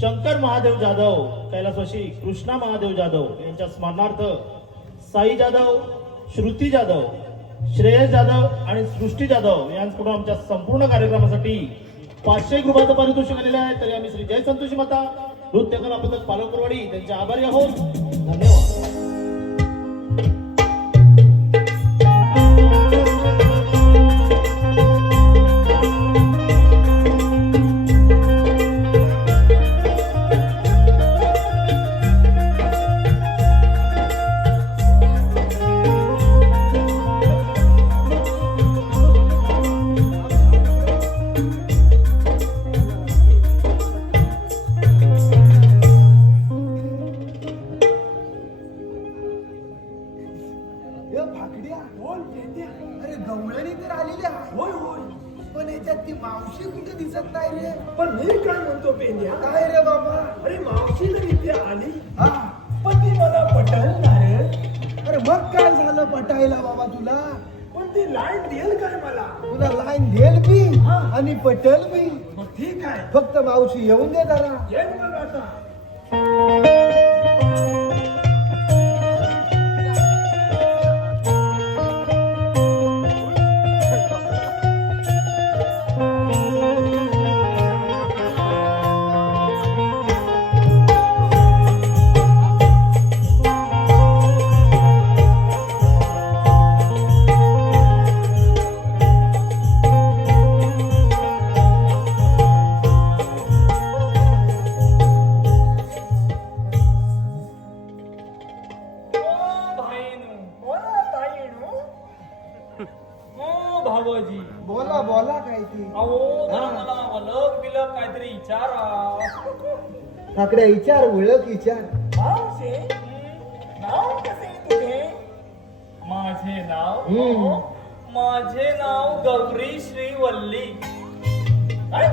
शंकर महादेव जाधव कैलासवाशी कृष्णा महादेव जाधव यांच्या स्मरणार्थ साई जाधव श्रुती जाधव श्रेयस जाधव आणि सृष्टी जाधव यांच्याकडून आमच्या संपूर्ण कार्यक्रमासाठी पाचशे एक पारितोषिक आलेलं आहे. तरी आम्ही श्री जय संतोषी माता नृत्यकला कला पद्धत पालकरवाडी त्यांचे आभारी आहोत. धन्यवाद. ए, भाकड्या. बोल पेंड्या अरे गवळणी तर आलेल्या होय होय. पण याच्यात ती मावशी कुठे दिसत नाही रे? पण मी काय म्हणतो पेंड्या? काय रे बाबा? अरे मावशी तर इथे आली. हा. पण ती मला पटवणार अरे मग काय झालं पटायला बाबा तुला? पण ती लाईन देईल काय मला? तुला लाईन देल बी हा. आणि पटेल बी मग ठीक आहे. फक्त मावशी येऊन दे जरा. येईल मग आता. माझे नाव गौरी श्री वल्ली काय?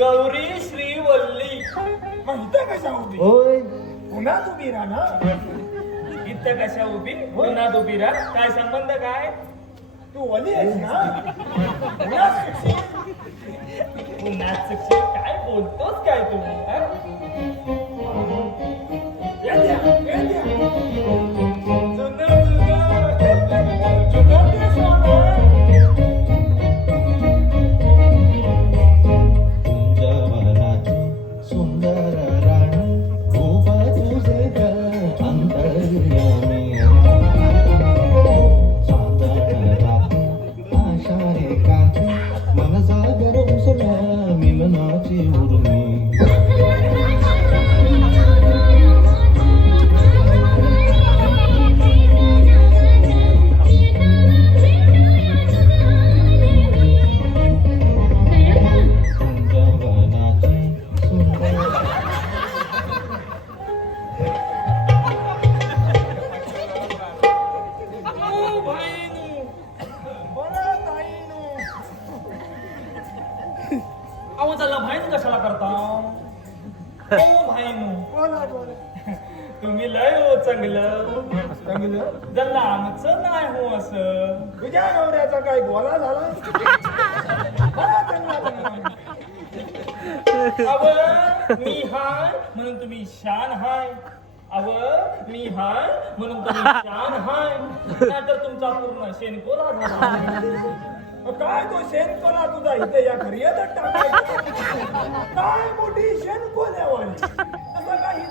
गौरी श्री वल्ली माहिती कशा उभी? होय. पुन्हा तुम्ही राहणार इथं कशा उभी? पुन्हा उभी राहा. काय संबंध काय? तू ओली आहेस ना? पुन्हा काय बोलतोस काय तू? हा? अहो चला भाईनू कशाला करता? ओ भाईनू. बोला बोला तुम्ही लय हो चांगलं. चांगलं. जर आमचं नाही हो असं. तुझ्या नवऱ्याचा काय गोला झाला? बरा चांगला. अव मी हाय म्हणून तुम्ही शान हाय. अव मी हाय म्हणून तुम्ही शान हाय. नाहीतर तुमचा पूर्ण शेणकोला झाला. काय तो शेणकोला तुझा इथे या टाकायचा? काय मोठी शेणकोल्यावाली असं काही.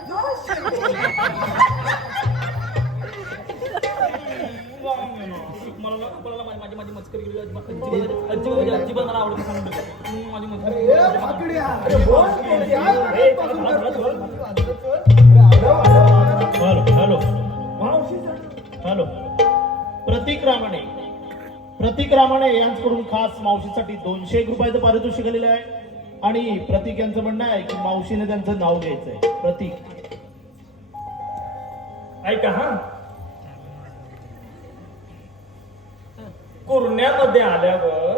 मला मला माझी माझी मस्करी केली. अजिबात अजिबात अजिबात अजिबात मला आवडत माझी मस्करी? Hello hello. मावशीसाठी hello. Pratik Ramane. Pratik Ramane यांच्याकडून खास मावशीसाठी दोनशे एक रुपयाचं पारितोषिक आलेलं आहे. आणि प्रतीक यांचं म्हणणं आहे की मावशीने त्यांचं नाव घ्यायचंय. प्रतीक. ऐका हा. कुरण्यामध्ये आल्यावर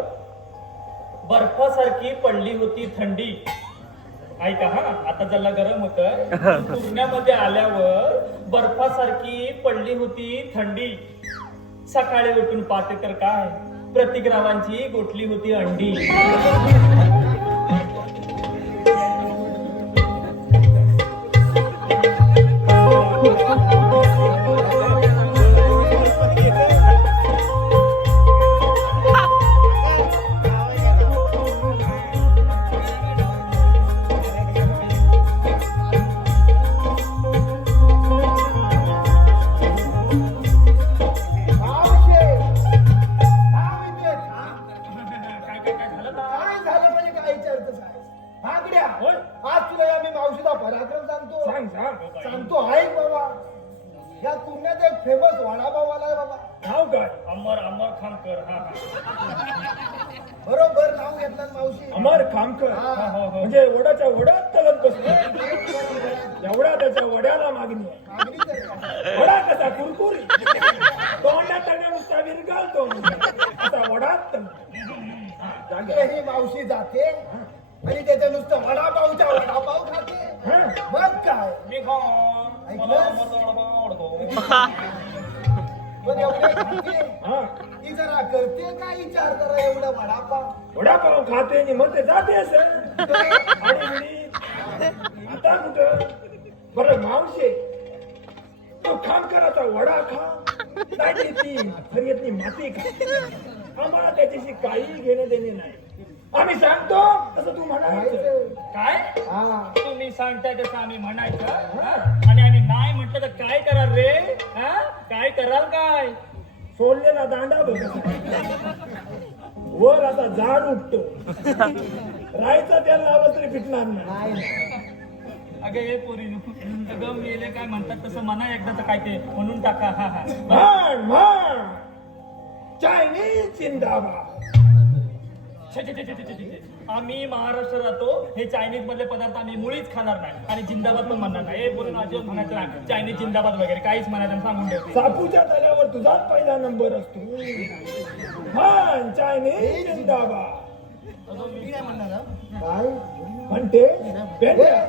बर्फासारखी पडली होती थंडी. ऐका हा. आता ज्याला गरम होत कुरण्यामध्ये आल्यावर बर्फासारखी पडली होती थंडी. सकाळी उठून पाहते तर काय? प्रतिग्रामांची गोठली होती अंडी. खामकर हा हा. बरोबर नाव घेतलं ना मावशी. अमर खामकर हा, हो, हो. म्हणजे वडाच्या वड्यात तलत बसतो एवढा त्याच्या वड्याला मागणी आहे. मागणी तर काय? वडा कसा? कुरकुरी. तोंडात टाकण्या नुसता विरगाळतो असा वडात इकडे ही मावशी जाते आणि त्याच्या नुसतं वडापावच्या वडापाव खाते. हा. मग काय? मी खा ऐकलंस? पण एवढे खाते. हा ती जरा करते काय विचार? करा एवढा वडापाव. वडापाव खाते आणि मग ते जाते असं. आणि आता कुठं? बरं मावशे. तो खाम खामकराचा वडा खा. नाही ती खरीतली माती खा. आम्हाला त्याच्याशी काही घेणं देणे नाही. आम्ही सांगतो तसं तू म्हणायचं? काय? हा. तुम्ही सांगताय तसं आम्ही म्हणायचं हा? आणि आम्ही नाही म्हटलं तर काय कराल रे? हा? काय कराल काय? सोडलेला दांडा बघ वर आता झाड उठतो. राहायचं त्याला लावलं तरी फिटणार नाही. नाही अगं हे पोरी गम गेले काय म्हणतात तसं म्हणा एकदा तर काय ते म्हणून टाका हा हा. म्हण म्हण चायनीज जिंदाबाद. आम्ही महाराष्ट्र राहतो. हे चायनीज मधले पदार्थ आम्ही मुळीच खाणार नाही. आणि जिंदाबाद पण म्हणणार नाही. हे बोलून अजिबात म्हणायचं नाही. चायनीज जिंदाबाद वगैरे काहीच म्हणायचं सांगून ठेवते. सापूच्या तल्यावर तुझाच पहिला नंबर असतो. चायनीज जिंदाबाद. काय? म्हणते? पेंड्या.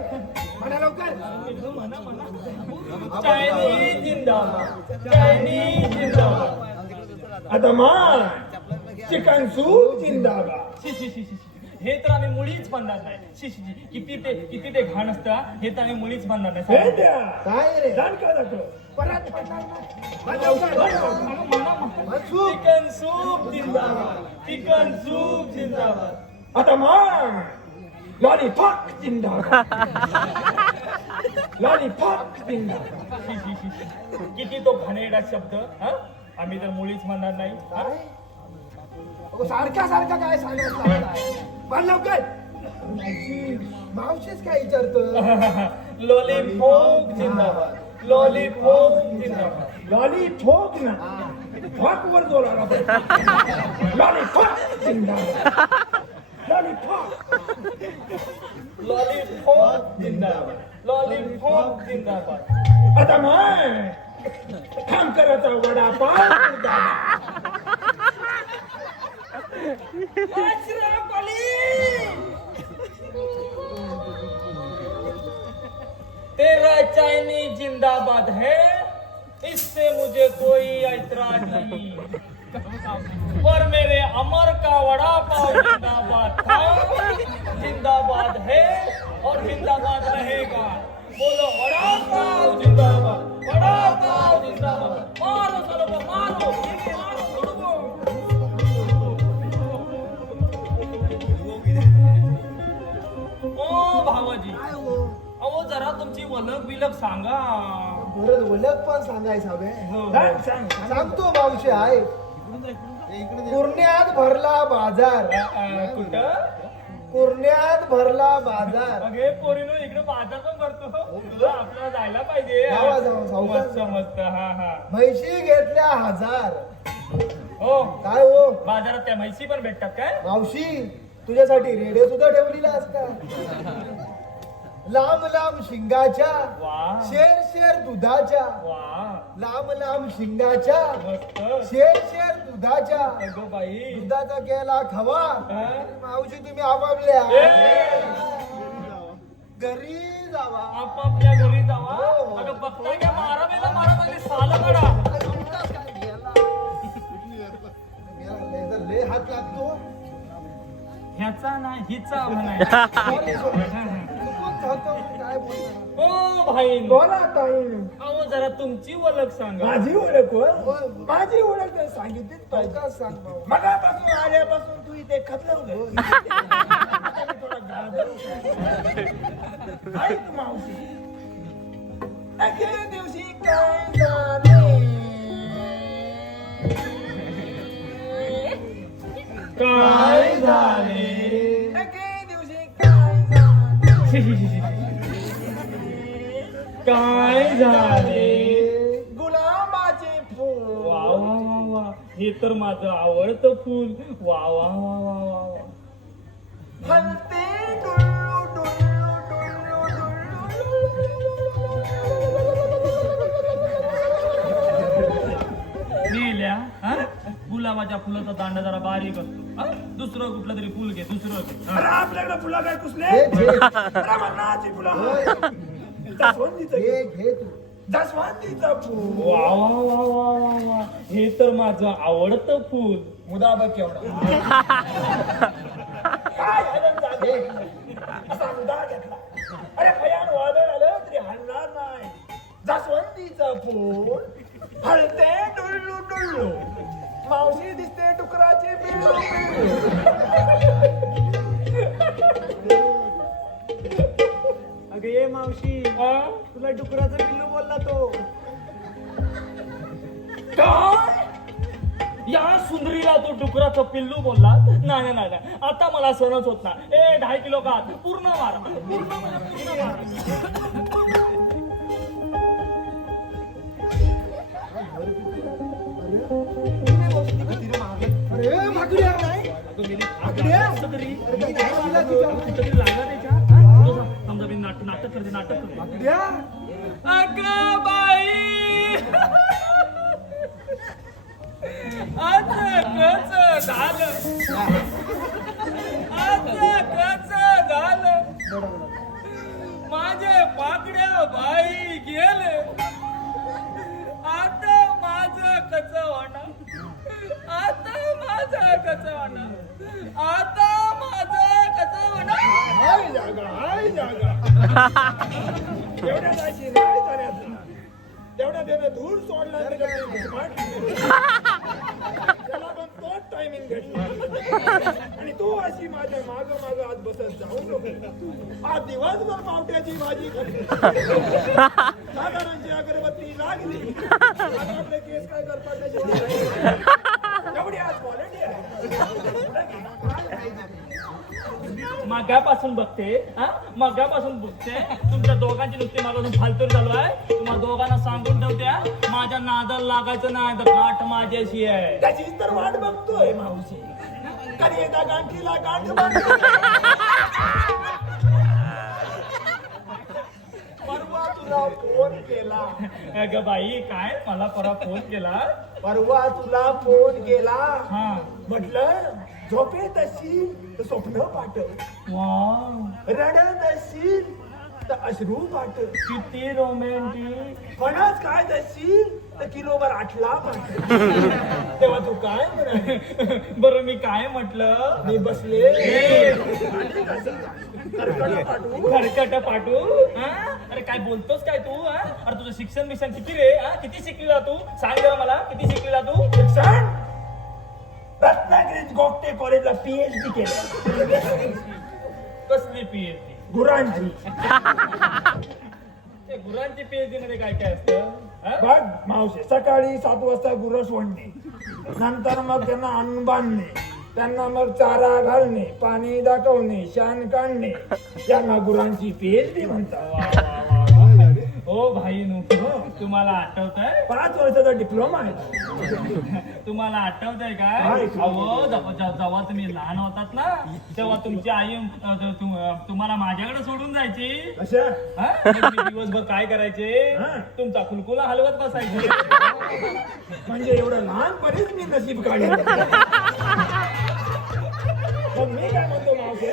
म्हणा लवकर चायनीज जिंदाबाद. चायनीज जिंदाबाद. आता मान चिकन सूप जिंदाबाद शी, शी, शी, शी, शी. हे तर आम्ही मुळीच म्हणणार नाही शी, शी, शी. किती ते किती ते घाण असतं हे तर आम्ही मुळीच म्हणणार नाही ठेवते. पेंड्या. काय रे दांडका दाखव. परत नाही. म्हण. चिकन सूप जिंदाबाद चिकन सूप जिंदाबाद आता मान लॉलीपॉप जिंदाबाद लॉलीपॉप जिंदाबाद शी, शी, शी, शी. किती तो घाणेरडा शब्द हा आम्ही तर मुळीच म्हणणार नाही हा? अगो, सारखा सारखा काय सांगत लागलाय? म्हण लवकर. मावशीच काय विचारतो लॉलीपॉप जिंदाबाद. लॉलीपॉप जिंदाबाद. लॉलीपॉप ना. फॉक वर जोर आला लॉलीपॉप जिंदाबाद. लॉलीपॉप लॉलीपॉप जिंदाबाद. लॉलीपॉप जिंदाबाद. आता माय काम करायचा वडापाव. तेरा चाइनी जिंदाबाद है। इससे मुझे कोई ऐतराज नहीं। पर मेरे अमर का वड़ा पाव जिंदाबाद था। जिंदाबाद है और जिंदाबाद रहेगा। बोलो, वड़ा पाव वलक बिलक सांगा. बरं ओळख पण सांगायचं हवे. सांग सांग सांग. सांगतो मावशी आहे. पुरण्यात भरला बाजार. अ, कुठं? भरला बाजार. अगे पोरीनो इकडे बाजार पण भरतो. तुला आपल्याला जायला पाहिजे. जावा, जावा, सावकाश. मस्त मस्त. हा हा. म्हैशी घेतल्या हजार. हो. काय हो? बाजारात त्या म्हैसी पण भेटतात काय? मावशी तुझ्यासाठी रेडिओ सुद्धा ठेवलेला असता लांब लांब शिंगाच्या वा. शेर शेर दुधाच्या वा. लांब लांब शिंगाच्या मस्त. शेर शेर दुधाच्या. अगो बाई. दुधाचा केला खवा? मावशी तुम्ही आपापल्या! घरी जावा. आपापल्या घरी जावा? हो. अगं बघताय का मारा बेला मारा साला कडा मेला लय- लय हात लागतो. ह्याचा ना हिचा म्हणायचा ओ भाई. बोला ताई. अहो जरा तुमची ओळख सांगा. माझी ओळख हो. होय. माझी ओळख तर सांगितलीच पाहिजे सावकाश सांग भाऊ. मगापासून आल्यापासून तू इथे. ऐक मावशी. अखेर दिवशी काय झाले काय झाले? काय झाले? गुलाबाचे फूल. वा वा वा वा. हे तर माझं आवडतं फुल. वा वा वा वा वा वा. हलते डुल्लू डुल्लू डुल्लू लिहिल्या हा? गुलाबाच्या फुलाचा दांडा जरा बारीक असतो? दुसरं कुठलं तरी फुल घे दुसरं घे. अरे आपल्याकडे फुलं काय कुसले? हे घे. अरे मरणाची फुलं. जास्वंदीचं घे. हे घे तू. जास्वंदीचं फुल. वा वा वा वा वा वा. हे तर माझं आवडतं फुल. मुदा बघ केवढा काय झाले मला सहनच होत ना ए ढाई किलो का पूर्ण मार. पूर्ण मार, पूर्ण मार. अरे भाकड्या नाही? कुठंतरी त्याच्या. हा? समजा मी नाटक नाटक करते नाटक करते. भाकड्या? अगं बाई आता कच झालं आता कच झालं माझे पाकड्या बाई गेले. आता माझं कच होणार आता माझं कच होणार आता माझं कच होणार हाय जागा. हाय जागा एवढ्या जायची धूर तेवढ्या सोडला टायमिंग भेटला आणि तो अशी माझ्या माग माग आज बसत जाऊ नको. आज दिवसभर पावट्याची भाजी खाल्ली साधारणची अगरबत्ती लागली. आपले केस काय करतात एवढी आज क्वालिटी आहे. मागापासून बघते हा मागापासून बघते तुमच्या दोघांची नुसती मागापासून फालतूर चालू आहे तुम्हाला दोघांना सांगून ठेवते हा. माझ्या नादाला लागायचं नाही तर गाठ माझ्याशी आहे त्याचीच तर वाट बघतोय मावशी कधी एकदा गांठीला गांठ. परवा तुला केला. अगं बाई काय? मला परवा फोन केला. परवा तुला फोन केला. हा. म्हटलं झोपेत असशील तर स्वप्न पाठव वा रडत असशील तर अश्रू पाठव किती रोमॅन्टिक फणस काय असशील तर किलोभर आठला पाठव तेव्हा तू काय म्हणाली? बरं मी काय म्हटलं? मी बसले. खरकट पाठवू? हा? अरे काय बोलतोस काय तू हा? अरे तुझं शिक्षण बिक्षण किती रे हा? किती शिकलेला तू? सांग जरा मला किती शिकलेला तू? शिक्षण रत्नागिरीत गोगटे कॉलेजला पीएचडी केलं. कसली पीएचडी गुरांची. ते गुरांची पीएचडी मध्ये काय काय असतं? हा? बघ मावशी सकाळी सात वाजता गुरं सोडणे. नंतर मग त्यांना अन्न बांधणे. त्यांना मग चारा घालणे पाणी दाखवणे शान काढणे. त्यांना गुरांची पीएचडी म्हणतात. हो भाई नु तुम्हाला आठवत आहे पाच वर्षाचा डिप्लोमा आहे. तुम्हाला आठवत आहे. काय? अहो जेव्हा जेव्हा तुम्ही लहान होतात ना तेव्हा तुमची आई अ, त- तुम- अ, तुम्हाला माझ्याकडे सोडून जायची. अशा हा? दिवसभर काय करायचे? हा. तुमचा खुलकुला हलवत बसायचे. म्हणजे एवढं लहानपणीच मी नशीब काढेल. मी काय म्हणतो मावशे?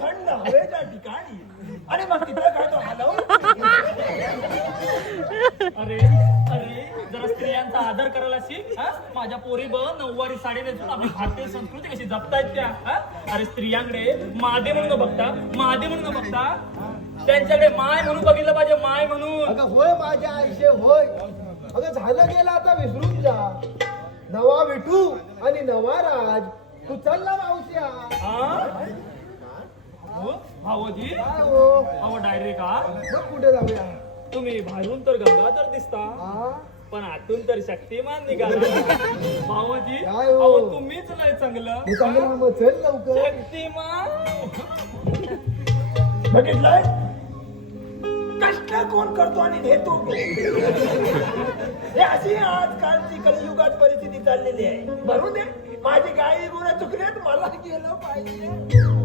थंड हवेच्या ठिकाणी. आणि मग तिथं काय तो हलव अरे अरे जरा स्त्रियांचा आदर करायला शिक हा? माझ्या पोरी ब नऊवारी साडी नेसून आपली भारतीय संस्कृती कशी जपतायत त्या हा? अरे स्त्रियांकडे मादे म्हणून न बघता मादे म्हणून न बघता त्यांच्याकडे माय म्हणून बघितलं पाहिजे माय म्हणून. अगं होय माझ्या आईशे होय. अगं झालं गेलं आता विसरून जा. नवा विठू आणि नवा राज तू चल ना मावशी. हा? भावजी? काय हो. अहो डायरेक्ट का कुठे जाऊया. तुम्ही बाहेरून तर गंगाधर दिसता. हा? पण आतून तर शक्तिमान निघाला. काय हो? अहो तुम्हीच नाही चांगलं. मी चांगला मग चल लवकर. शक्तिमान. बघितलंय? कष्ट कोण करतो आणि नेतो? हे अशी आजकालची कलियुगात परिस्थिती चाललेली आहे. भरून दे. माझी गाई गुरं चुकलेत मला गेलं पाहिजे.